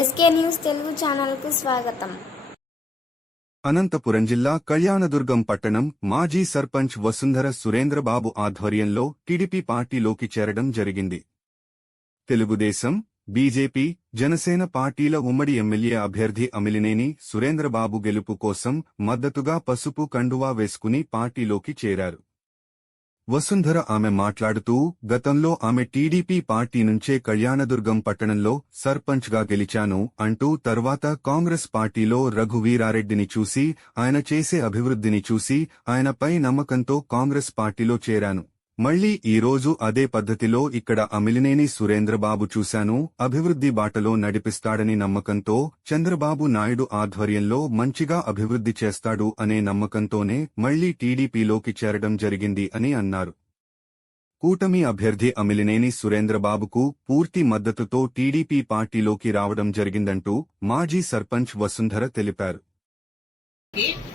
SK news Telugu ఛానల్కు స్వాగతం. అనంతపురం జిల్లా కళ్యాణదుర్గం పట్టణం మాజీ సర్పంచ్ వసుంధర సురేంద్రబాబు ఆధ్వర్యంలో టీడీపీ పార్టీలోకి చేరడం జరిగింది. తెలుగుదేశం బీజేపీ జనసేన పార్టీల ఉమ్మడి ఎమ్మెల్యే అభ్యర్థి అమిలినేని సురేంద్రబాబు గెలుపు కోసం మద్దతుగా పసుపు కండువా వేసుకుని పార్టీలోకి చేరారు. వసుంధర ఆమె మాట్లాడుతూ గతంలో ఆమె టీడీపీ పార్టీ నుంచే కళ్యాణదుర్గం పట్టణంలో సర్పంచ్గా గెలిచాను అంటూ తర్వాత కాంగ్రెస్ పార్టీలో రఘువీరారెడ్డిని చూసి ఆయన చేసే అభివృద్ధిని చూసి ఆయనపై నమ్మకంతో కాంగ్రెస్ పార్టీలో చేరాను. మళ్ళీ ఈ రోజు అదే పద్ధతిలో ఇక్కడ అమిలినేని సురేంద్రబాబు చూశాను. అభివృద్ధి బాటలో నడిపిస్తాడని నమ్మకంతో చంద్రబాబు నాయుడు ఆధ్వర్యంలో మంచిగా అభివృద్ధి చేస్తాడు అనే నమ్మకంతోనే మళ్ళీ టీడీపీలోకి చేరడం జరిగింది అని అన్నారు. కూటమి అభ్యర్థి అమిలినేని సురేంద్రబాబుకు పూర్తి మద్దతుతో టీడీపీ పార్టీలోకి రావడం జరిగిందంటూ మాజీ సర్పంచ్ వసుంధర తెలిపారు.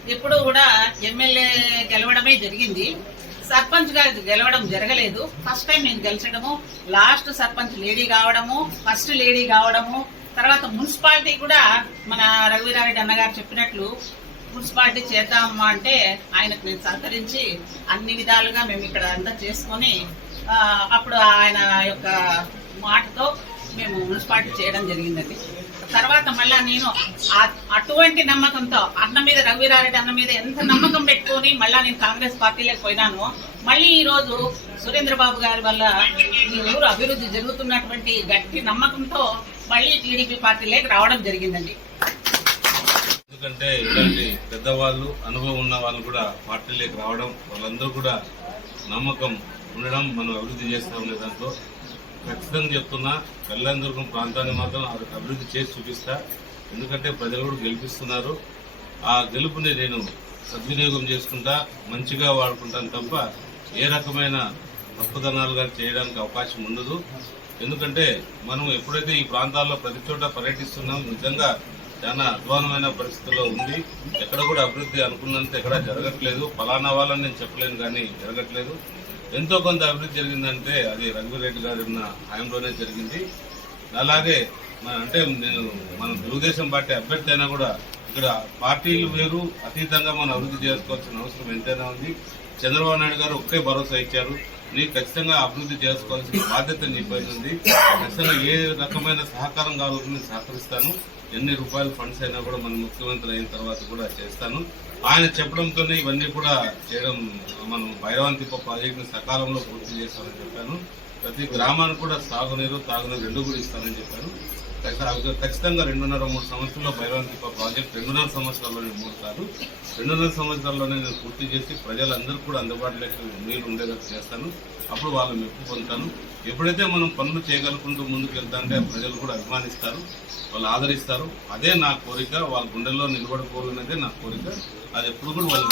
ఎప్పుడు కూడా ఎమ్మెల్యే గెలవడమే జరిగింది. సర్పంచ్గా గెలవడం జరగలేదు. ఫస్ట్ టైం నేను గెలిచడము. లాస్ట్ సర్పంచ్ లేడీ కావడము ఫస్ట్ లేడీ కావడము. తర్వాత మున్సిపాలిటీ కూడా మన రఘువీరారెడ్డి అన్నగారు చెప్పినట్లు మున్సిపాలిటీ చేద్దాము అంటే ఆయనకు నేను సహకరించి అన్ని విధాలుగా మేము ఇక్కడ అంతా చేసుకొని అప్పుడు ఆయన యొక్క మాటతో మేము మున్సిపాలిటీ చేయడం జరిగిందండి. తర్వాత మళ్ళా నేను అటువంటి నమ్మకంతో అన్న మీద రఘువీరారెడ్డి అన్న మీద ఎంత నమ్మకం పెట్టుకొని మళ్ళా నేను కాంగ్రెస్ పార్టీలోకి పోయినాను మళ్ళీ ఈ రోజు సురేంద్రబాబు గారి వల్ల ఈ ఊరు అభివృద్ధి జరుగుతున్నటువంటి గట్టి నమ్మకంతో మళ్ళీ టీడీపీ పార్టీలోకి రావడం జరిగిందండి. ఎందుకంటే ఇలాంటి పెద్దవాళ్ళు అనుభవం ఉన్న వాళ్ళు కూడా పార్టీలోకి రావడం వాళ్ళందరూ కూడా నమ్మకం ఉండడం మనం అభివృద్ధి చేస్తాం ఉండే దాంట్లో ఖచ్చితంగా చెప్తున్నా కళ్యాణదుర్గం ప్రాంతాన్ని మాత్రం అభి- అభివృద్ధి చేసి చూపిస్తా. ఎందుకంటే ప్రజలు కూడా గెలిపిస్తున్నారు. ఆ గెలుపుని నేను సద్వినియోగం చేసుకుంటా మంచిగా వాడుకుంటాను తప్ప ఏ రకమైన తప్పుదనాలు కానీ చేయడానికి అవకాశం ఉండదు. ఎందుకంటే మనం ఎప్పుడైతే ఈ ప్రాంతాల్లో ప్రతి చోట పర్యటిస్తున్నాం నిజంగా చాలా అధ్వానమైన పరిస్థితుల్లో ఉంది. ఎక్కడ కూడా అభివృద్ధి అనుకున్నంత ఎక్కడ జరగట్లేదు. ఫలానా వాళ్ళని నేను చెప్పలేను కానీ జరగట్లేదు. ఎంతో కొంత అభివృద్ధి జరిగిందంటే అది రఘువీరెడ్డి గారు ఉన్న హయాంలోనే జరిగింది. అలాగే మన అంటే నేను మన తెలుగుదేశం పార్టీ అభ్యర్థి అయినా కూడా ఇక్కడ పార్టీలు వేరు అతీతంగా మనం అభివృద్ధి చేసుకోవాల్సిన అవసరం ఎంతైనా ఉంది. చంద్రబాబు నాయుడు గారు ఒకే భరోసా ఇచ్చారు. నీకు ఖచ్చితంగా అభివృద్ధి చేసుకోవాల్సిన బాధ్యత నీపై ఉంది. ఖచ్చితంగా ఏ రకమైన సహకారం కావాలని నేను సహకరిస్తాను. ఎన్ని రూపాయల ఫండ్స్ అయినా కూడా మన ముఖ్యమంత్రి అయిన తర్వాత కూడా చేస్తాను. ఆయన చెప్పడంతోనే ఇవన్నీ కూడా చేయడం మనం భైరవాంతిప ప్రాజెక్టును సకాలంలో పూర్తి చేస్తామని చెప్పాను. ప్రతి గ్రామానికి కూడా సాగునీరు తాగునీరు రెండు కూడా ఇస్తానని చెప్పాను. ఖచ్చితంగా- ఖచ్చితంగా రెండున్నర మూడు సంవత్సరాల్లో భైరవాంతిప ప్రాజెక్ట్ రెండున్నర సంవత్సరాల్లోనే మూడు సార్లు రెండున్నర సంవత్సరాల్లోనే నేను పూర్తి చేసి ప్రజలందరూ కూడా అందుబాటులోకి నీరు ఉండేలా చేస్తాను. అప్పుడు వాళ్ళు మెప్పు పొందుతాను ఎప్పుడైతే మనం పనులు చేయగలుగుకుంటూ ముందుకు వెళ్తాంటే ప్రజలు కూడా అభిమానిస్తారు. వాళ్ళు ఆదరిస్తారు. అదే నా కోరిక. వాళ్ళ గుండెల్లో నిలబడిపోవాలనేదే నా కోరిక. అది ఎప్పుడు కూడా వాళ్ళు